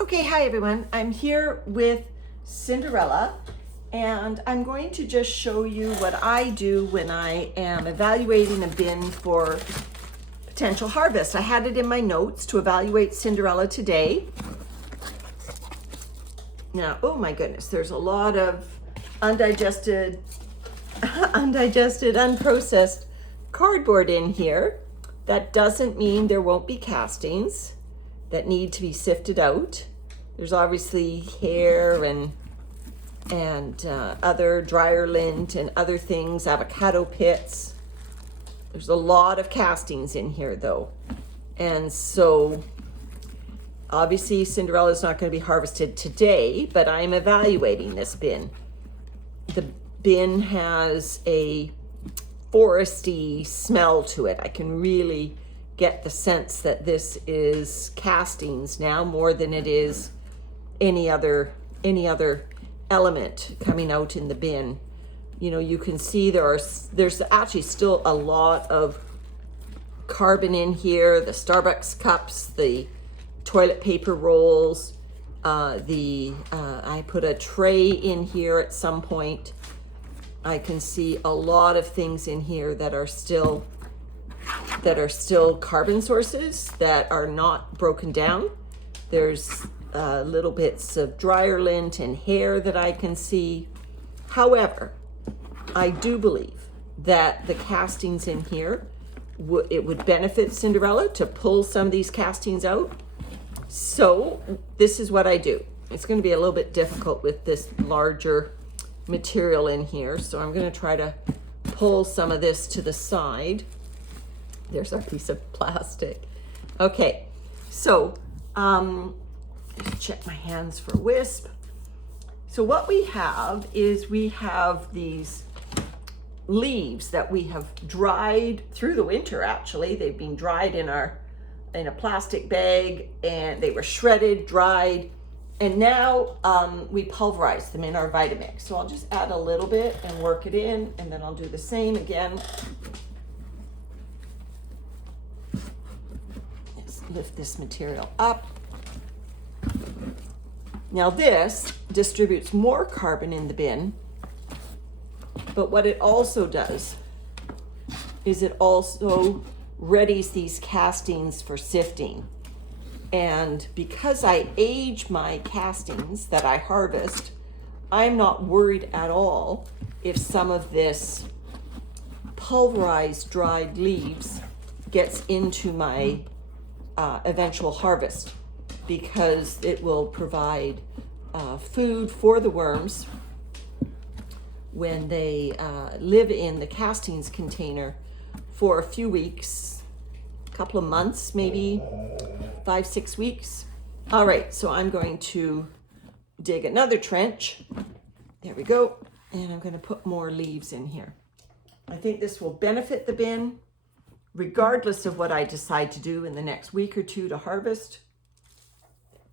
Okay, hi everyone. I'm here with Cinderella and I'm going to just show you what I do when I am evaluating a bin for potential harvest. I had it in my notes to evaluate Cinderella today. Now, oh my goodness, there's a lot of undigested, unprocessed cardboard in here. That doesn't mean there won't be castings that need to be sifted out. There's obviously hair and other dryer lint and other things, avocado pits. There's a lot of castings in here though. And so obviously Cinderella is not going to be harvested today, but I'm evaluating this bin. The bin has a foresty smell to it. I can really get the sense that this is castings now more than it is any other element coming out in the bin. You know, you can see there's actually still a lot of carbon in here, the Starbucks cups, the toilet paper rolls, I put a tray in here at some point. I can see a lot of things in here that are still carbon sources that are not broken down. There's little bits of dryer lint and hair that I can see. However, I do believe that the castings in here, it would benefit Cinderella to pull some of these castings out. So this is what I do. It's going to be a little bit difficult with this larger material in here. So I'm going to try to pull some of this to the side. There's our piece of plastic. Okay, so just check my hands for wisp. So what we have is we have these leaves that we have dried through the winter. Actually, they've been dried in a plastic bag, and they were shredded, dried, and now we pulverize them in our Vitamix. So I'll just add a little bit and work it in, and then I'll do the same again. Let's lift this material up. Now this distributes more carbon in the bin, but what it also does is it also readies these castings for sifting. And because I age my castings that I harvest, I'm not worried at all if some of this pulverized dried leaves gets into my eventual harvest, because it will provide food for the worms when they live in the castings container for a few weeks, a couple of months, maybe 5-6 weeks. All right, so I'm going to dig another trench. There we go. And I'm going to put more leaves in here. I think this will benefit the bin regardless of what I decide to do in the next week or two to harvest.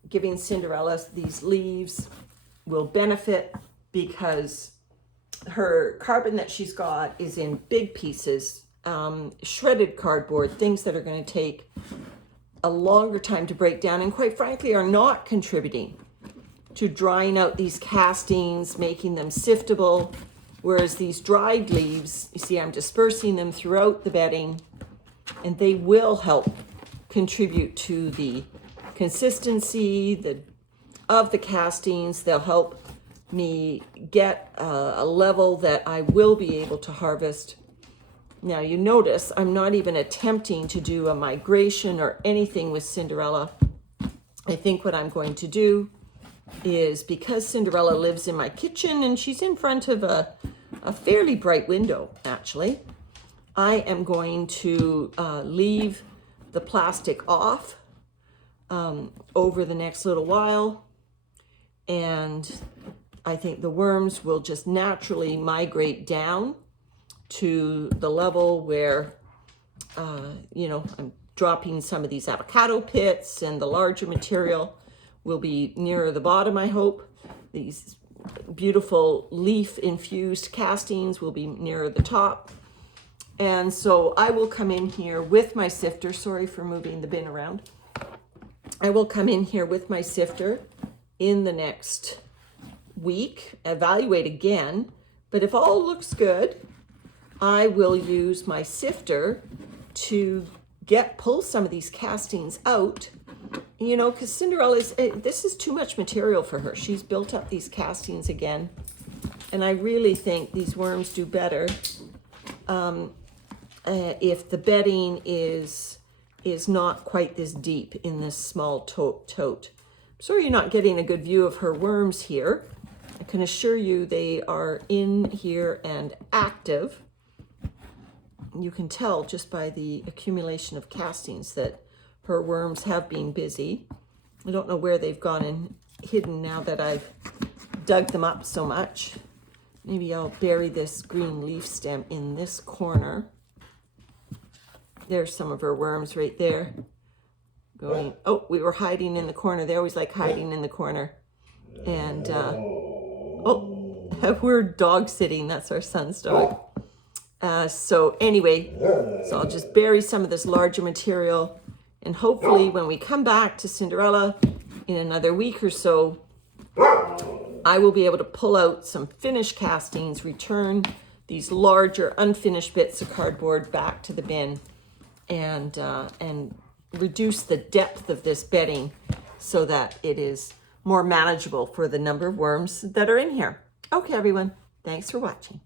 Giving Cinderella these leaves will benefit because her carbon that she's got is in big pieces, shredded cardboard, things that are going to take a longer time to break down and quite frankly are not contributing to drying out these castings, making them siftable. Whereas these dried leaves, you see I'm dispersing them throughout the bedding, and they will help contribute to the consistency of the castings. They'll help me get a level that I will be able to harvest. Now you notice I'm not even attempting to do a migration or anything with Cinderella. I think what I'm going to do is, because Cinderella lives in my kitchen and she's in front of a fairly bright window actually, I am going to leave the plastic off over the next little while, and I think the worms will just naturally migrate down to the level where I'm dropping some of these avocado pits, and the larger material will be nearer the bottom, I hope. These beautiful leaf infused castings will be nearer the top. And so I will come in here with my sifter. Sorry for moving the bin around. I will come in here with my sifter in the next week, evaluate again, but if all looks good, I will use my sifter to pull some of these castings out, you know, because Cinderella this is too much material for her. She's built up these castings again, and I really think these worms do better if the bedding is not quite this deep in this small tote. So you're not getting a good view of her worms here. I can assure you they are in here and active. You can tell just by the accumulation of castings that her worms have been busy. I don't know where they've gone and hidden now that I've dug them up so much. Maybe I'll bury this green leaf stem in this corner. There's some of her worms right there. Going, oh, we were hiding in the corner. They always like hiding in the corner. And, oh, we're dog sitting. That's our son's dog. So anyway, so I'll just bury some of this larger material. And hopefully when we come back to Cinderella in another week or so, I will be able to pull out some finished castings, return these larger unfinished bits of cardboard back to the bin, and reduce the depth of this bedding so that it is more manageable for the number of worms that are in here. Okay, everyone, thanks for watching.